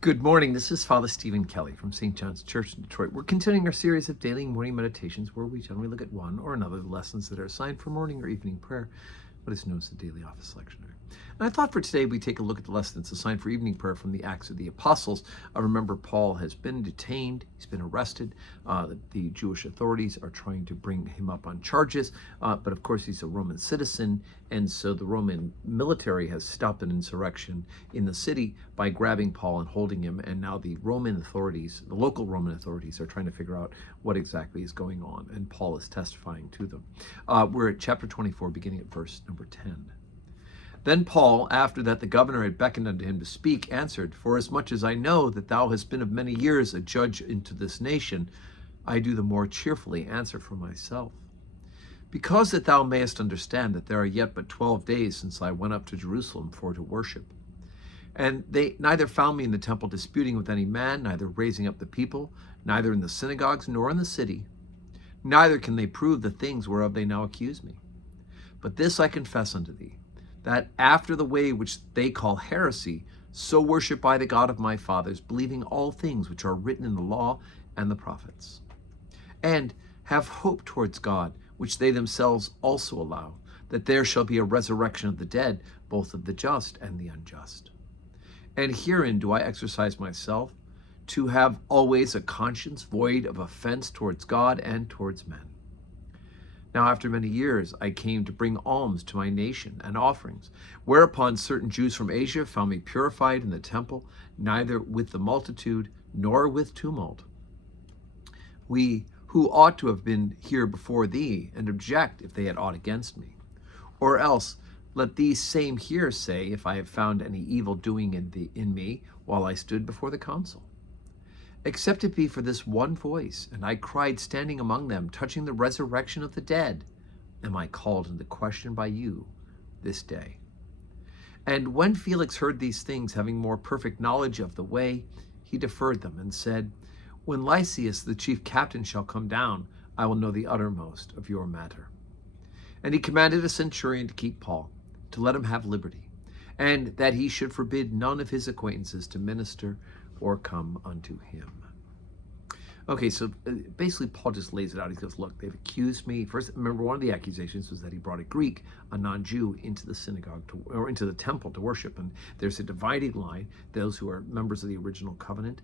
Good morning. This is Father Stephen Kelly from St. John's Church in Detroit. We're continuing our series of daily morning meditations where we generally look at one or another of the lessons that are assigned for morning or evening prayer, what is known as the daily office lectionary. And I thought for today we take a look at the lesson that's assigned for evening prayer from the Acts of the Apostles. Remember, Paul has been detained, he's been arrested. The Jewish authorities are trying to bring him up on charges, but of course he's a Roman citizen, and so the Roman military has stopped an insurrection in the city by grabbing Paul and holding him, and now the Roman authorities, the local Roman authorities, are trying to figure out what exactly is going on, and Paul is testifying to them. We're at chapter 24, beginning at verse number 10. Then Paul, after that the governor had beckoned unto him to speak, answered, Forasmuch as I know that thou hast been of many years a judge into this nation, I do the more cheerfully answer for myself. Because that thou mayest understand that there are yet but 12 days since I went up to Jerusalem for to worship. And they neither found me in the temple disputing with any man, neither raising up the people, neither in the synagogues nor in the city. Neither can they prove the things whereof they now accuse me. But this I confess unto thee, that after the way which they call heresy, so worship I the God of my fathers, believing all things which are written in the law and the prophets. And have hope towards God, which they themselves also allow, that there shall be a resurrection of the dead, both of the just and the unjust. And herein do I exercise myself, to have always a conscience void of offense towards God and towards men. Now after many years I came to bring alms to my nation and offerings, whereupon certain Jews from Asia found me purified in the temple, neither with the multitude nor with tumult. We who ought to have been here before thee, and object if they had aught against me. Or else let these same here say if I have found any evil doing in me while I stood before the council. Except it be for this one voice, and I cried standing among them, touching the resurrection of the dead, am I called into question by you this day. And when Felix heard these things, having more perfect knowledge of the way, he deferred them, and said, When Lysias the chief captain shall come down, I will know the uttermost of your matter. And he commanded a centurion to keep Paul, to let him have liberty, and that he should forbid none of his acquaintances to minister or come unto him. Okay, so basically Paul just lays it out. He goes, look, they've accused me. First, remember, one of the accusations was that he brought a Greek, a non-Jew, into the synagogue or into the temple to worship. And there's a dividing line. Those who are members of the original covenant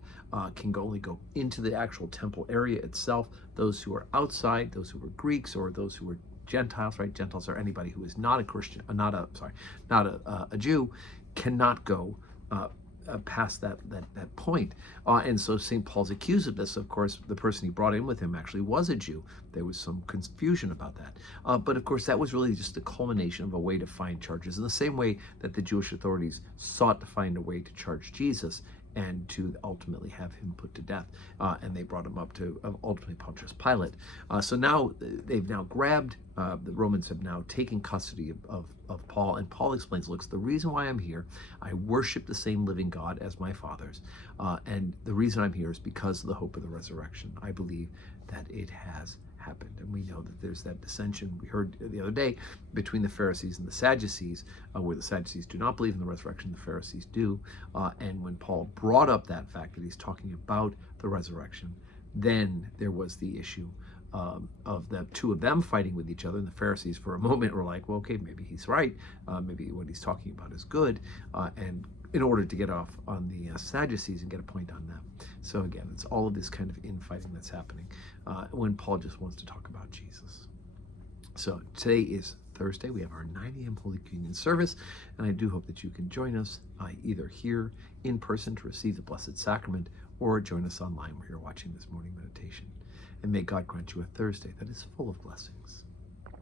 can only go into the actual temple area itself. Those who are outside, those who were Greeks or those who were Gentiles, right? Gentiles are anybody who is not a Christian, not a Jew, cannot go past that point. And so St. Paul's accused of this. Of course, the person he brought in with him actually was a Jew. There was some confusion about that. But of course, that was really just the culmination of a way to find charges, in the same way that the Jewish authorities sought to find a way to charge Jesus and to ultimately have him put to death. And they brought him up to ultimately Pontius Pilate. So now they've now grabbed, the Romans have now taken custody of Paul, and Paul explains, look, the reason why I'm here, I worship the same living God as my fathers, and the reason I'm here is because of the hope of the resurrection. I believe that it has happened. And we know that there's that dissension we heard the other day between the Pharisees and the Sadducees, where the Sadducees do not believe in the resurrection, the Pharisees do. And when Paul brought up that fact that he's talking about the resurrection, then there was the issue of the two of them fighting with each other. And the Pharisees for a moment were like, well, okay, maybe he's right. Maybe what he's talking about is good. And in order to get off on the Sadducees and get a point on them. So again, it's all of this kind of infighting that's happening when Paul just wants to talk about Jesus. So today is Thursday. We have our 9 a.m. Holy Communion service, and I do hope that you can join us either here in person to receive the Blessed Sacrament or join us online where you're watching this morning meditation. And may God grant you a Thursday that is full of blessings.